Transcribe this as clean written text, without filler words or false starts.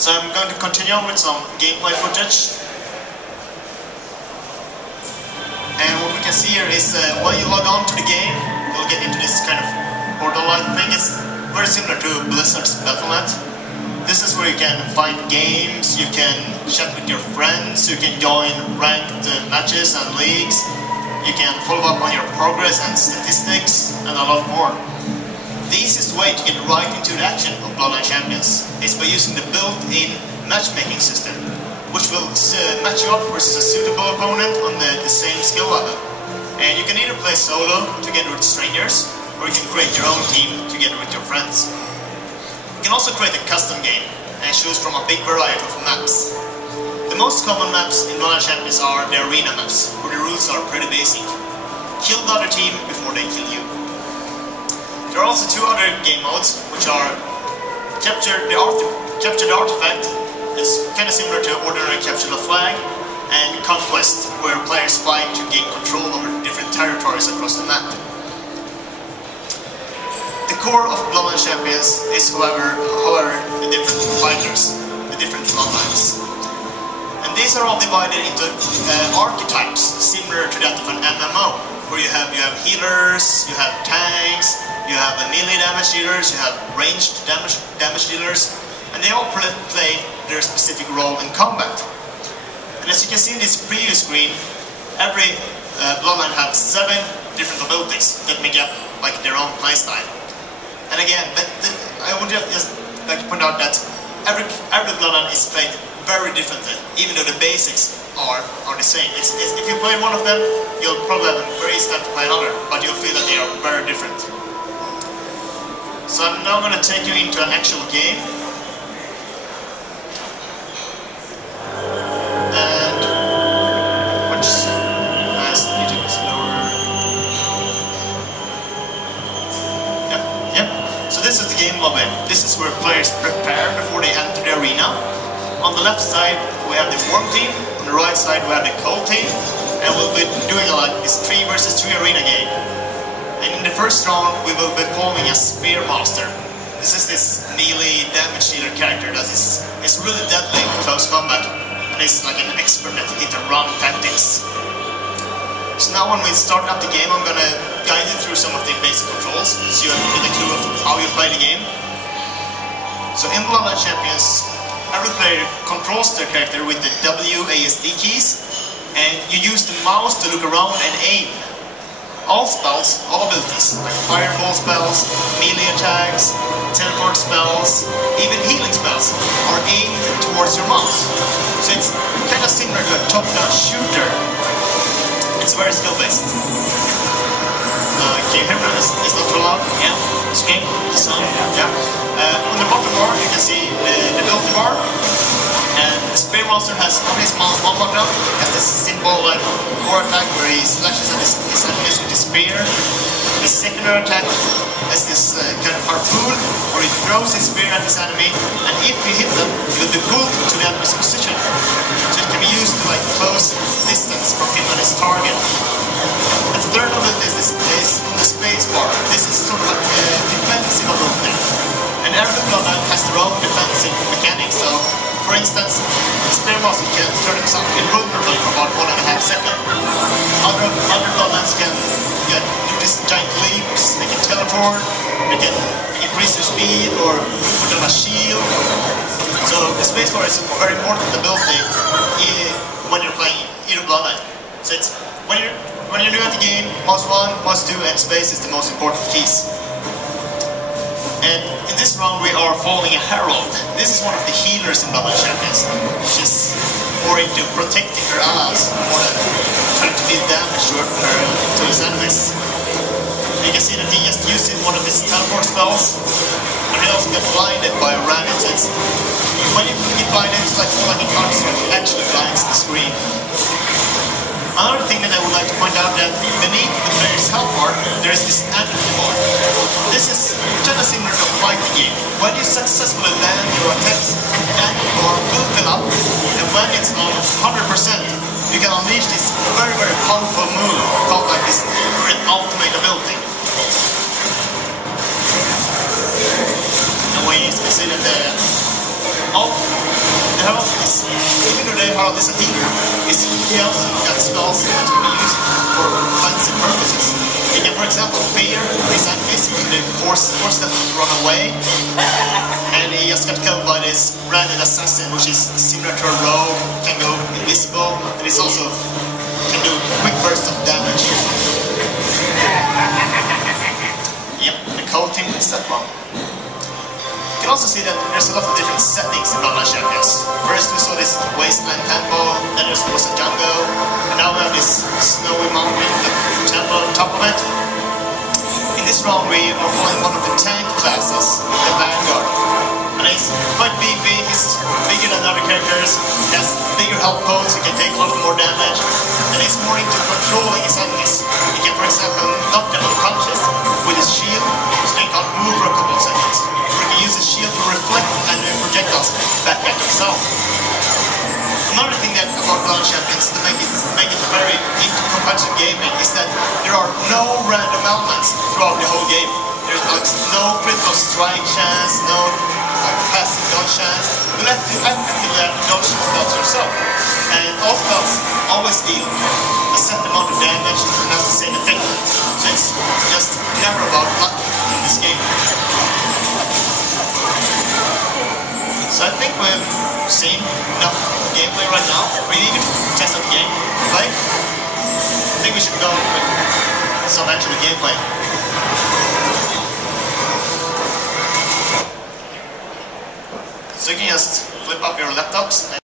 So I'm going to continue on with some gameplay footage. And what we can see here is when you log on to the game, you'll get into this kind of portal-like thing. It's very similar to Blizzard's Battle.net. This is where you can find games, you can chat with your friends, you can join ranked matches and leagues, you can follow up on your progress and statistics, and a lot more. The easiest way to get right into the action of Bloodline Champions is by using the built-in matchmaking system, which will match you up versus a suitable opponent on the same skill level. And you can either play solo together with strangers, or you can create your own team together with your friends. You can also create a custom game and choose from a big variety of maps. The most common maps in Bloodline Champions are the arena maps, where the rules are pretty basic. Kill the other team before they kill you. There are also two other game modes, which are Capture the Artifact, is kind of similar to ordinary Capture the Flag, and Conquest, where players fight to gain control over different territories across the map. The core of Bloodline Champions is, however, the different fighters, the different bloodlines. And these are all divided into archetypes, similar to that of an MMO, where you have healers, you have tanks, you have melee damage dealers, you have ranged damage dealers, and they all play their specific role in combat. And as you can see in this preview screen, every bloodline has 7 different abilities that make up like their own playstyle. And again, I would just like to point out that every bloodline is played very differently, even though the basics are the same. If you play one of them, you'll probably have a very easy time to play another, but you'll feel that they are very different. So I'm now going to take you into an actual game. And which has need to be slower. Yep. So this is the game lobby. This is where players prepare before they enter the arena. On the left side we have the warm team, on the right side we have the cold team, and we'll be doing this 3 versus 3 arena game. And in the first round we will be forming a Spear Master. This is this melee damage dealer character that is really deadly in close combat, and is like an expert at hit and run tactics. So now when we start up the game, I'm gonna guide you through some of the basic controls, so you get a clue of how you play the game. So in Bloodline Champions, every player controls their character with the WASD keys, and you use the mouse to look around and aim. All spells, all abilities, like fireball spells, melee attacks, teleport spells, even healing spells, are aimed towards your mouse. So it's kind of similar to a top-down shooter. It's very skill-based. Can you hear me? It's not too loud? Yeah, it's okay. Sound? Yeah. On the bottom bar, you can see the ability bar. And the Spear Monster has on his mouse one button, has this simple war attack where he slashes at his enemies with his spear. The secondary attack has this kind of harpoon where he throws his spear at his enemy, and if he hit them, he will be pulled to the enemy's position. So it can be used to close distance from him and his target. And the third ability is the space bar. This is sort of a defensive ability. And every bloodline has their own defensive mechanics. So, for instance, the Spear Master can turn himself invulnerable for about 1.5 seconds. Other bloodlines can do these giant leaps, they can teleport, they can increase their speed or put on a shield. So the space bar is a very important ability when you're playing either bloodline. So it's when you're new at the game, mouse 1, mouse 2 and space is the most important keys. And in this round we are following a Herald. This is one of the healers in Bloodline Champions, which is more into protecting her allies more than trying to deal damage to his enemies. You can see that he just used one of his teleport spells, and he also got blinded by a ram. When you get blinded, it's like a Counter-Strike actually blinds the screen. Another thing that I would like to point out that beneath the player's health bar, there is this ability bar. This is kind of similar to a fighting game. When you successfully land your attacks, the ability bar will fill up, and when it's on 100%, you can unleash this very, very powerful move called like this ultimate ability. And we can see that health is, even though their health is a healer, he also got spells that can be used for cleansing purposes. You can, for example, fear these enemies, so they force them to run away. And he just got killed by this branded assassin, which is similar to a rogue, can go invisible, and he's also can do quick bursts of damage. Yep, the coating is that one. You can also see that there's a lot of different settings in Bloodline Champions. First we saw this wasteland temple, then there was a jungle, and now we have this snowy mountain temple on top of it. In this round we are playing one of the tank classes, the Vanguard. And he's quite beefy, he's bigger than other characters, he has bigger health pots, he can take a lot more damage, and he's more into controlling his enemies. He can, for example, knock them unconscious with his shield, so they can't move for a couple of seconds. Or he can use his shield to reflect enemy projectiles back at himself. Another thing that about Bloodline Champions to make it very into competitive gaming is that there are no random elements throughout the whole game. There's like no critical strike chance, no passive dodge chance. You have to actively dodge spells yourself. And all spells always deal a set amount of damage and has the same effect. So it's just never about luck in this game. So I think we've seen enough gameplay right now. We're eager to test out gameplay. I think we should go with some actual gameplay. So you can just flip up your laptops and